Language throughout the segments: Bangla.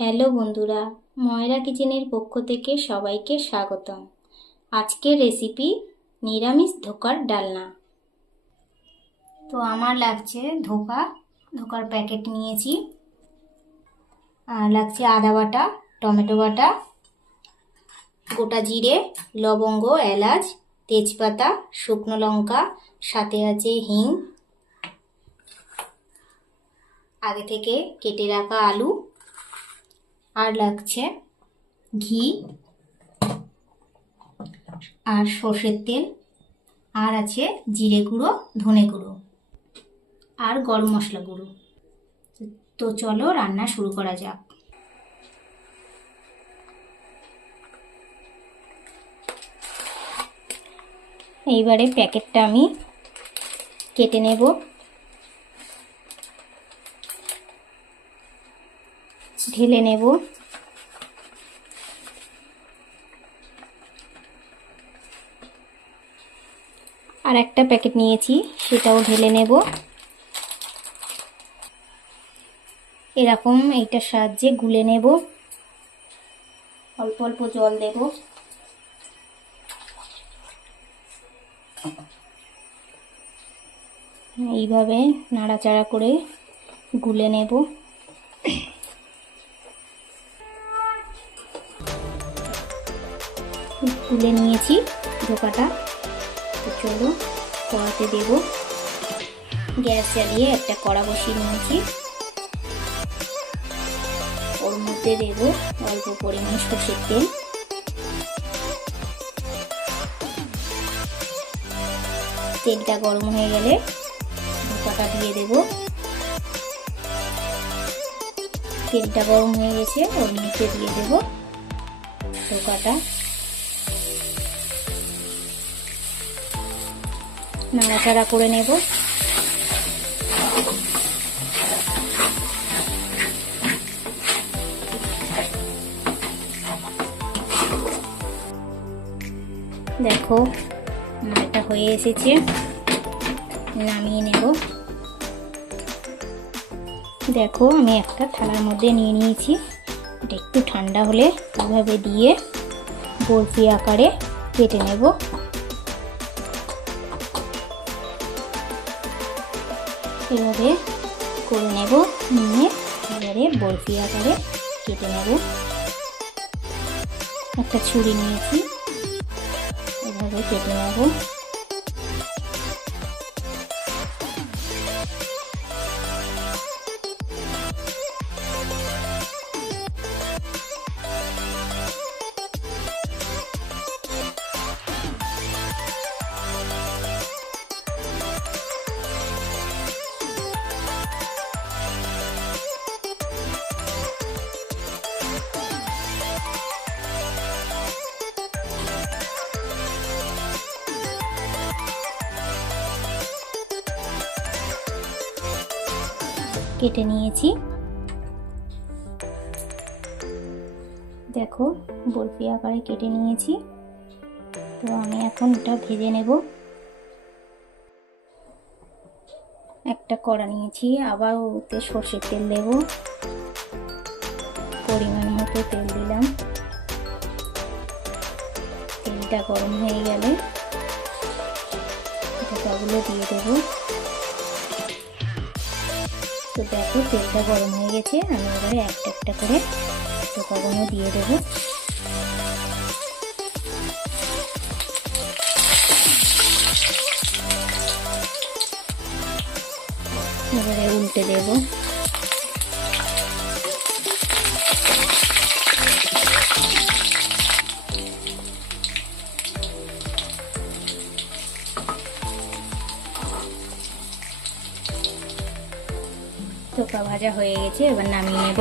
হ্যালো বন্ধুরা, ময়রা কিচেনের পক্ষ থেকে সবাইকে স্বাগতম। আজকের রেসিপি নিরামিষ ধোকার ডালনা। তো আমার লাগছে ধোকার প্যাকেট নিয়েছি, আর লাগছে আদা বাটা, টমেটো বাটা, গোটা জিরে, লবঙ্গ, এলাচ, তেজপাতা, শুকনো লঙ্কা, সাথে আছে হিং, আগে থেকে কেটে রাখা আলু, আর লাগছে ঘি আর সর্ষের তেল, আর আছে জিরে গুঁড়ো, ধনে গুঁড়ো আর গরম মশলা গুঁড়ো। তো চলো রান্না শুরু করা যাক। এইবারে প্যাকেটটা আমি কেটে নেব। ঢেলে নেব। আর একটা প্যাকেট নিয়েছি, সেটাও ঢেলে নেব। এরকম এইটার সাহায্যে গুলে নেব। অল্প অল্প জল দেব। এইভাবে নাড়াচাড়া করে গুলে নেব। তুলে নিয়েছি ধোকাটা। তো চলো কড়াতে দেব। গ্যাস জ্বালিয়ে একটা কড়া বসিয়ে নিয়েছি। ওর মধ্যে দেব অল্প পরিমাণ সর্ষের তেল। তেলটা গরম হয়ে গেলে ধোকাটা দিয়ে দেব। তেলটা গরম হয়ে গেছে, ওর মধ্যে দিয়ে দেব ধোকাটা। নাড়াচাড়া করে নেব। দেখো এটা হয়ে এসেছে, নামিয়ে নেব। দেখো আমি একটা থালার মধ্যে নিয়ে নিয়েছি। এটা একটু ঠান্ডা হলে এভাবে দিয়ে বরফি আকারে কেটে নেব। এভাবে করে নেব, নিয়ে এবারে বরফি আকারে কেটে নেব। একটা ছুরি নিয়েছি, এভাবে কেটে নেব। কেটে নিয়েছি। দেখো বরফি আকারে কেটে নিয়েছি। তো আমি এখন এটা ভেজে নেব। একটা কড়া নিয়েছি, আবার ওতে সর্ষের তেল দেব। পরিমাণ মতো তেল দিলাম। তেলটা গরম হয়ে গেলে ধোকাগুলো দিয়ে দেবো। তো দেখো তেলটা গরম হয়ে গেছে, আমি এবারে একটা একটা করে ধোকাগুলো দিয়ে দেবো। এবারে উল্টে দেব। ধোকা ভাজা হয়ে গেছে, এবার নামিয়ে নেব।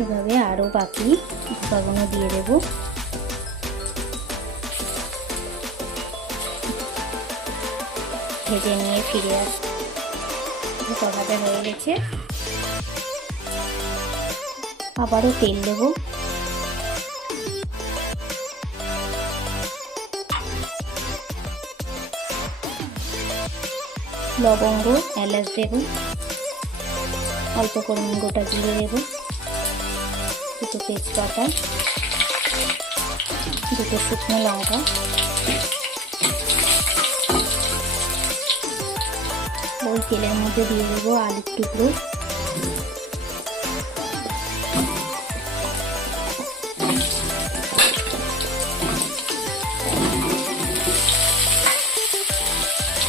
এভাবে আরও বাকি ধোকাগুলো দিয়ে দেব। ভেজে নিয়ে ফিরে ভাজা ভাজা হয়ে গেছে। আবারও তেল দেব। লবঙ্গ, এলাচ দেব, অল্প পরিমাণ গোটা জিরে দেব, দুটো তেজপাতা, দুটো শুকনো লঙ্কা, ওই তেলের মধ্যে দিয়ে দেবো আলুর টুকরো,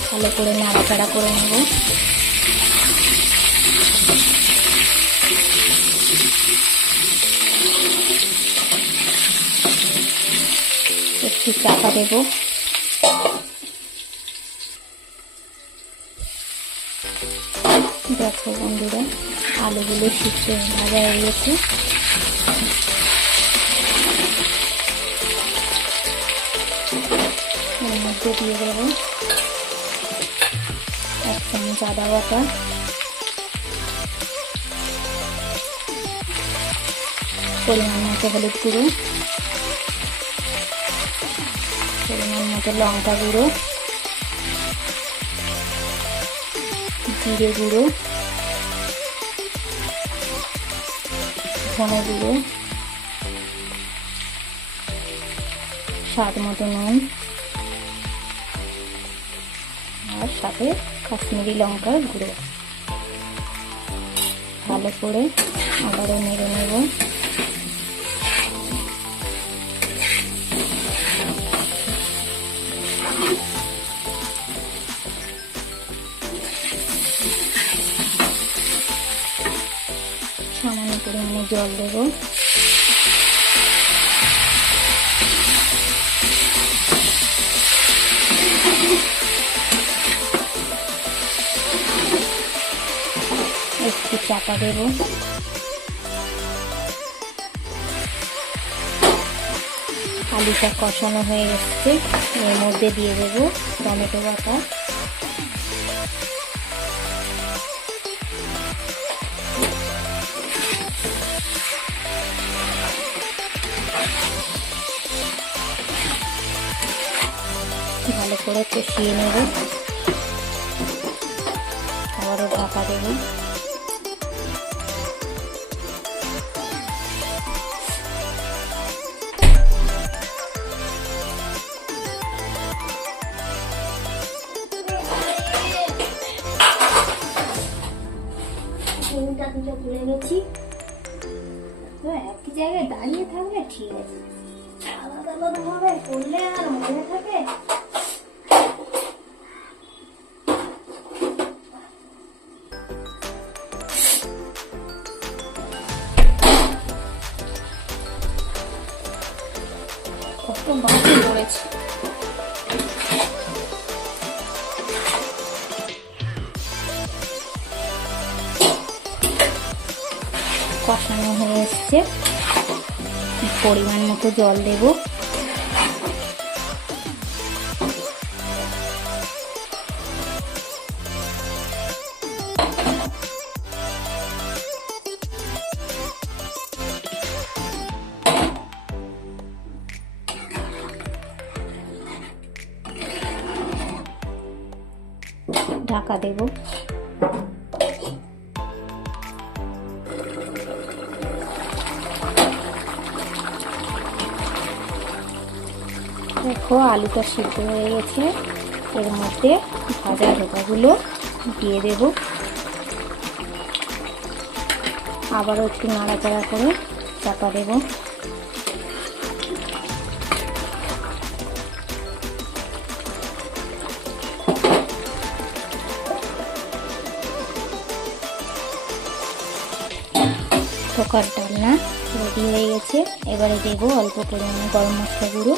ভালো করে নাড়াচাড়া করে নেব। একটু চাপা দেব। দেখো বন্ধুরা, আলুগুলো সিদ্ধ ভাজা হয়ে গেছে। এর মধ্যে দিয়ে দেব 1 চামচ আদা বাটা, পরিমাণ মতো হলুদ গুঁড়ো, পরিমাণ মতো লঙ্কা গুঁড়ো, জিরে গুঁড়ো, ধনে গুঁড়ো, স্বাদ মতো নুন, আর সাথে কাশ্মীরি লঙ্কার গুঁড়ো। ভালো করে আবারও নেড়ে নেব। সামান্য পরিমাণে জল দেব। একটু চাপা দেব। আলুটা কষানো হয়ে গেছে, এর মধ্যে দিয়ে দেব টমেটো বাটা, ভালো করে কষিয়ে নেব। আবারও ঢাকা দেব। দুটো ভুলে গেছি, তো একই জায়গায় দাঁড়িয়ে থাকলে ঠিক আছে, আলাদা আলাদা ভাবে করলে আর মনে থাকে। কত বাকি পড়েছে। কষানো হয়ে এসছে, পরিমাণ মতো জল দেব। ঢাকা দেব। দেখো আলুটা সিদ্ধ হয়ে গেছে, এর মধ্যে ভাজা ধোকাগুলো দিয়ে দেব। আবারও একটু নাড়াচাড়া করে চাপা দেব। ধোকার ডালনা রেডি হয়ে গেছে। এবারে দেব অল্প পরিমাণে গরম মশলা গুঁড়ো,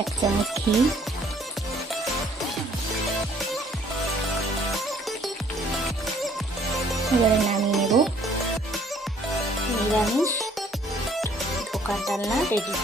1 চামচ ঘি, এবারে নামিয়ে নেব। নিরামিষ ধোকার ডালনা রেডি।